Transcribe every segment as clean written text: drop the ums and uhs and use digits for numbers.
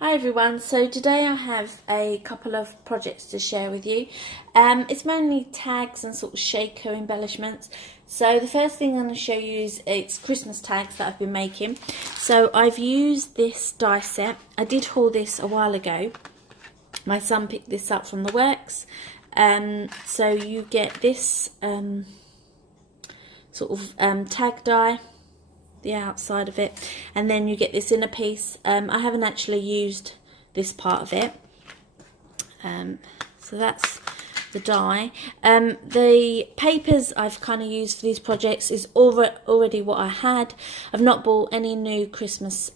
Hi everyone, so today I have a couple of projects to share with you. It's mainly tags and sort of shaker embellishments. So the first thing I'm going to show you is it's Christmas tags that I've been making. So I've used this die set. I did haul this a while ago. My son picked this up from the works. So you get this tag die, the outside of it, and then you get this inner piece. I haven't actually used this part of it, so that's the die. The papers I've kind of used for these projects is already what I had. I've not bought any new Christmas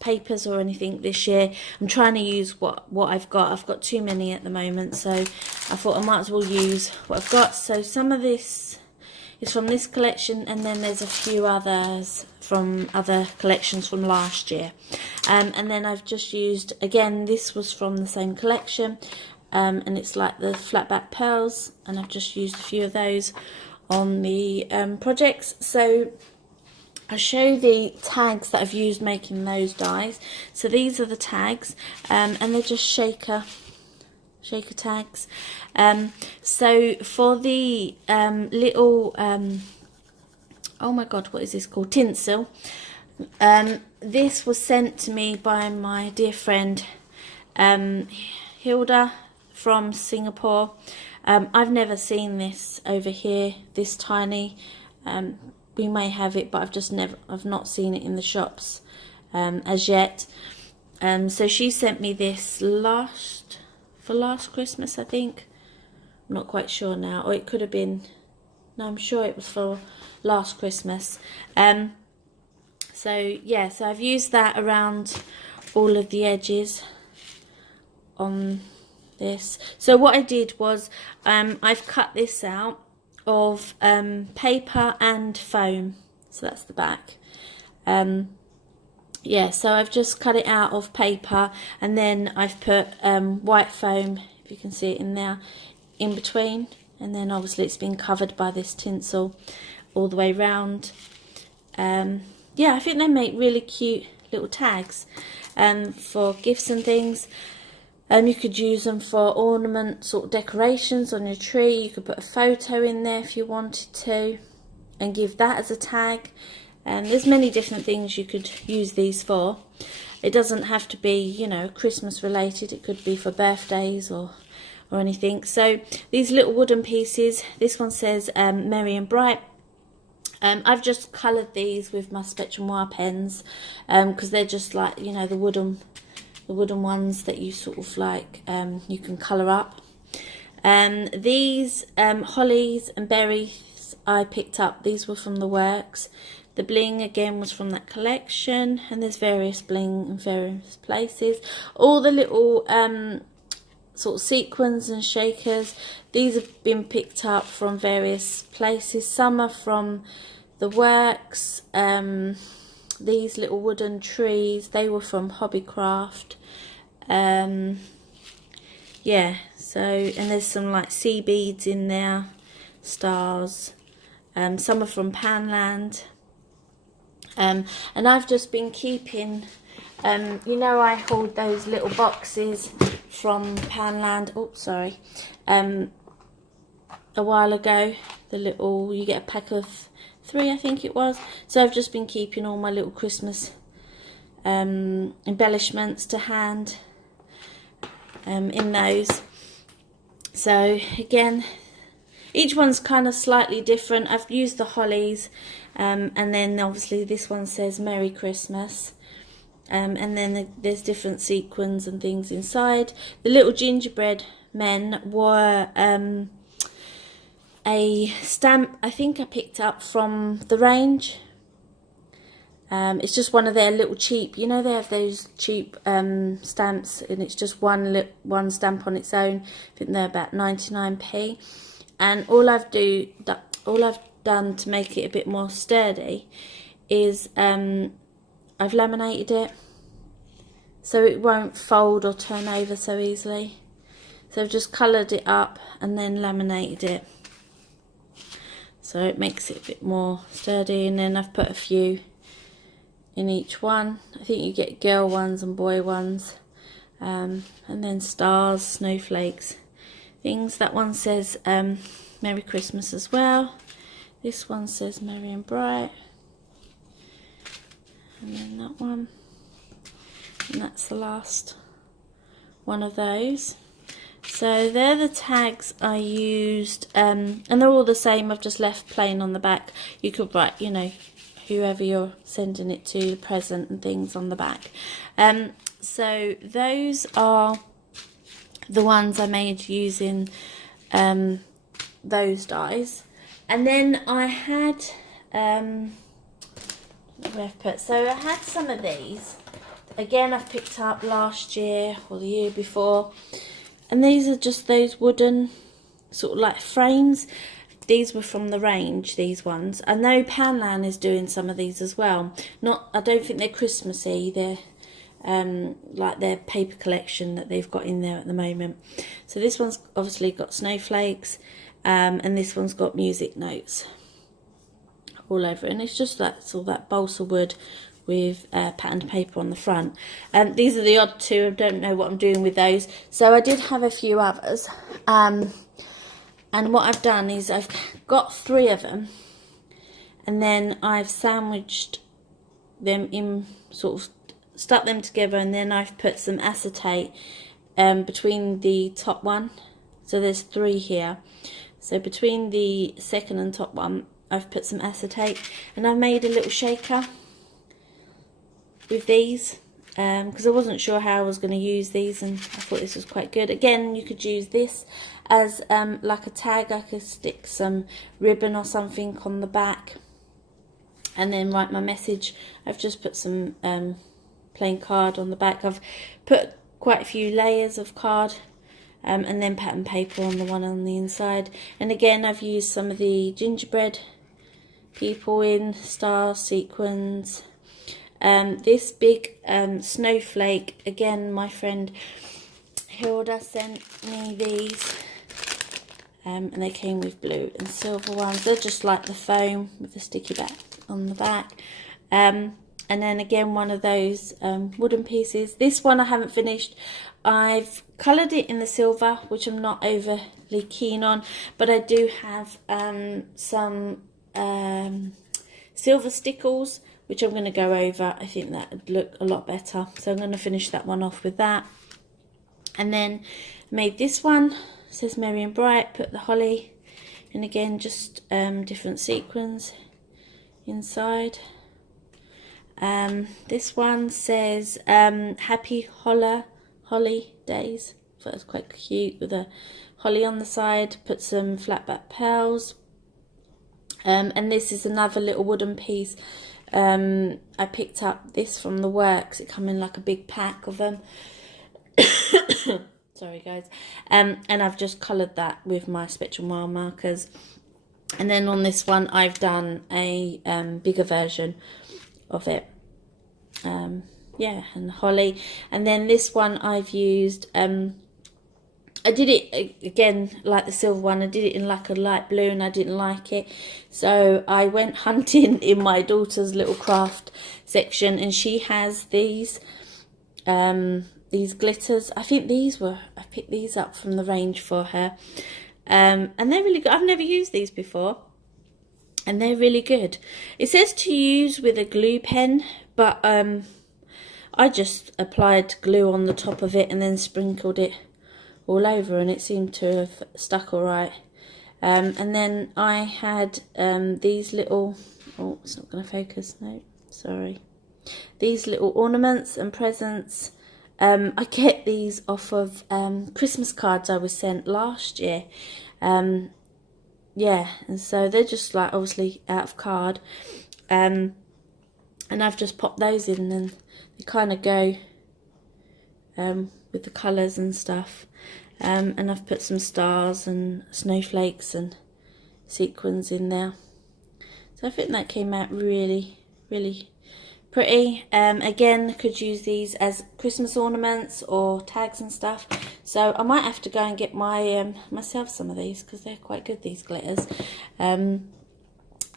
papers or anything this year. I'm trying to use what I've got. I've got too many at the moment, so I thought I might as well use what I've got. So some of this is from this collection, and then there's a few others from other collections from last year. And then I've just used, again, this was from the same collection, and it's like the flat back pearls, and I've just used a few of those on the projects. So I'll show the tags that I've used making those dies. So these are the tags, and they're just shaker tags. So for the little oh my god, what is this called, tinsel, this was sent to me by my dear friend Hilda from Singapore. I've never seen this over here, this tiny. We may have it, but I've not seen it in the shops as yet. So she sent me this last Christmas, I think. I'm not quite sure now, or it could have been, no, I'm sure it was for last Christmas. So yeah, so I've used that around all of the edges on this. So what I did was I've cut this out of paper and foam, so that's the back. Yeah, so I've just cut it out of paper, and then I've put white foam, if you can see it in there, in between, and then obviously it's been covered by this tinsel all the way round. Yeah, I think they make really cute little tags for gifts and things. You could use them for ornament sort of decorations on your tree. You could put a photo in there if you wanted to and give that as a tag. There's many different things you could use these for. It doesn't have to be, you know, Christmas related. It could be for birthdays or anything. So these little wooden pieces, this one says Merry and Bright. I've just coloured these with my Spectrum Wire pens because they're just like, you know, the wooden ones that you sort of like, you can colour up. These hollies and berries I picked up. These were from the works. The bling again was from that collection, and there's various bling in various places. All the little sort of sequins and shakers, these have been picked up from various places. Some are from the works. These little wooden trees, they were from Hobbycraft. Yeah, so, and there's some like sea beads in there, stars. Some are from Panland. And I've just been keeping, you know, I hauled those little boxes from Panland, a while ago. The little, you get a pack of 3, I think it was. So I've just been keeping all my little Christmas embellishments to hand in those. So again, each one's kind of slightly different. I've used the hollies, and then obviously this one says Merry Christmas, and then there's different sequins and things inside. The little gingerbread men were a stamp I think I picked up from the range. It's just one of their little cheap, you know, they have those cheap stamps, and it's just one stamp on its own. I think they're about 99p. And all I've done to make it a bit more sturdy is I've laminated it so it won't fold or turn over so easily. So I've just coloured it up and then laminated it, so it makes it a bit more sturdy. And then I've put a few in each one. I think you get girl ones and boy ones, and then stars, snowflakes, things. That one says Merry Christmas as well. This one says Merry and Bright, and then that one, and that's the last one of those. So they're the tags I used, and they're all the same. I've just left plain on the back. You could write, you know, whoever you're sending it to, the present and things on the back. So those are the ones I made using those dies. And then I had so I had some of these again I've picked up last year or the year before, and these are just those wooden sort of like frames. These were from the range, these ones. I know Poundland is doing some of these as well. I don't think they're Christmassy, they're like their paper collection that they've got in there at the moment. So this one's obviously got snowflakes, and this one's got music notes all over it. And it's just that all that balsa wood with patterned paper on the front. These are the odd two. I don't know what I'm doing with those. So I did have a few others. And what I've done is I've got 3 of them, and then I've sandwiched them in, sort of stuck them together, and then I've put some acetate between the top one. So there's 3 here. So between the second and top one, I've put some acetate, and I made a little shaker with these because I wasn't sure how I was going to use these, and I thought this was quite good. Again, you could use this as like a tag. I could stick some ribbon or something on the back and then write my message. I've just put some plain card on the back. I've put quite a few layers of card and then pattern paper on the one on the inside. And again, I've used some of the gingerbread people in stars, sequins. This big snowflake, again, my friend Hilda sent me these, and they came with blue and silver ones. They're just like the foam with the sticky back on the back. And then again, one of those wooden pieces. This one I haven't finished. I've coloured it in the silver, which I'm not overly keen on, but I do have some silver stickles, which I'm going to go over. I think that would look a lot better, so I'm going to finish that one off with that. And then made this one, it says Merry and Bright, put the holly, and again just different sequins inside. This one says Happy Holidays. I thought it was quite cute with a holly on the side. Put some flat back pearls, and this is another little wooden piece. I picked up this from the works. It come in like a big pack of them. Sorry guys. And I've just coloured that with my Spectrum Wild markers. And then on this one I've done a bigger version of it. Yeah, and holly. And then this one I've used, I did it again like the silver one. I did it in like a light blue and I didn't like it, so I went hunting in my daughter's little craft section, and she has these glitters. I think I picked these up from the range for her, and they're really good. I've never used these before, and they're really good. It says to use with a glue pen, but I just applied glue on the top of it and then sprinkled it all over, and it seemed to have stuck all right. And then I had these little, oh, it's not going to focus, no, sorry. These little ornaments and presents. I get these off of Christmas cards I was sent last year. Yeah, and so they're just like obviously out of card. And I've just popped those in, and they kind of go with the colours and stuff. And I've put some stars and snowflakes and sequins in there. So I think that came out really, really pretty. Again, could use these as Christmas ornaments or tags and stuff. So I might have to go and get my myself some of these, because they're quite good, these glitters. And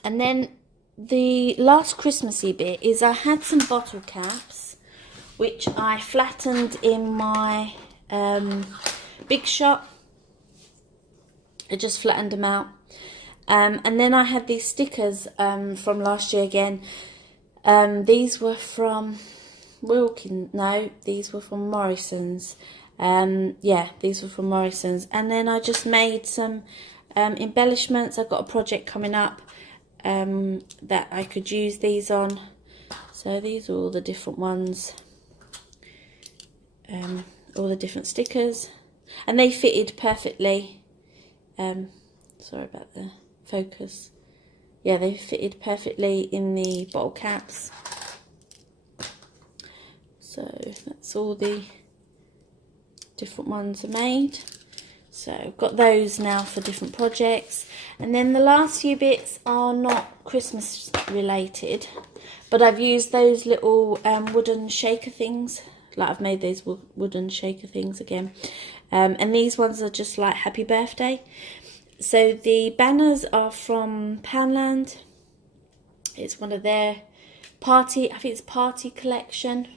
then the last Christmassy bit is I had some bottle caps which I flattened in my Big Shot. I just flattened them out. And then I had these stickers from last year again. These were from Wilkins. No, these were from Morrison's. Yeah, these were from Morrison's. And then I just made some embellishments. I've got a project coming up that I could use these on. So these are all the different ones. All the different stickers. And they fitted perfectly. Sorry about the focus. Yeah, they fitted perfectly in the bottle caps. So that's all the different ones are made. So I've got those now for different projects. And then the last few bits are not Christmas related, but I've used those little wooden shaker things. Like I've made these wooden shaker things again. And these ones are just like happy birthday. So the banners are from Poundland. It's one of their party, I think it's party collection.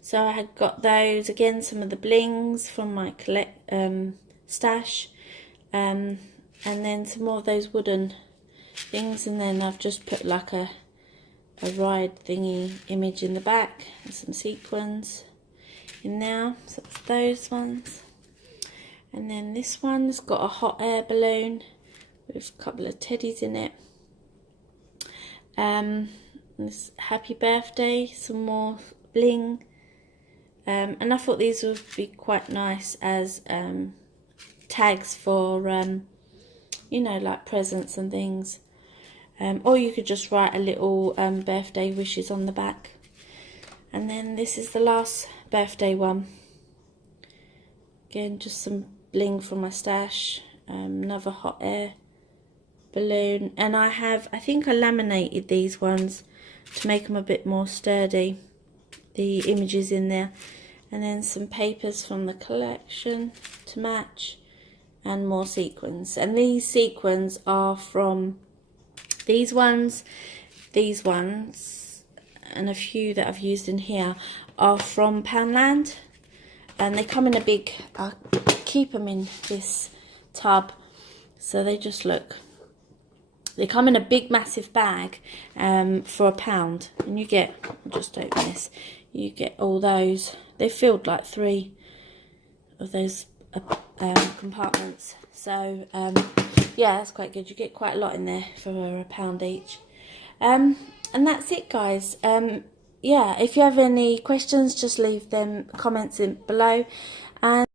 So I had got those again, some of the blings from my stash, and then some more of those wooden things, and then I've just put like a ride thingy image in the back and some sequins in there. So it's those ones. And then this one's got a hot air balloon with a couple of teddies in it. This happy birthday, some more bling. And I thought these would be quite nice as tags for, you know, like presents and things. Or you could just write a little birthday wishes on the back. And then this is the last birthday one. Again, just some bling from my stash. Another hot air balloon. And I think I laminated these ones to make them a bit more sturdy. The images in there. And then some papers from the collection to match. And more sequins. And these sequins are from these ones, and a few that I've used in here are from Poundland. And they come in a big, I keep them in this tub, so they just look, they come in a big massive bag for £1, and you get, I'll just open this, you get all those, they filled like 3 of those compartments, so yeah, that's quite good. You get quite a lot in there for £1 each. And that's it, guys. Yeah, if you have any questions, just leave them comments in below. And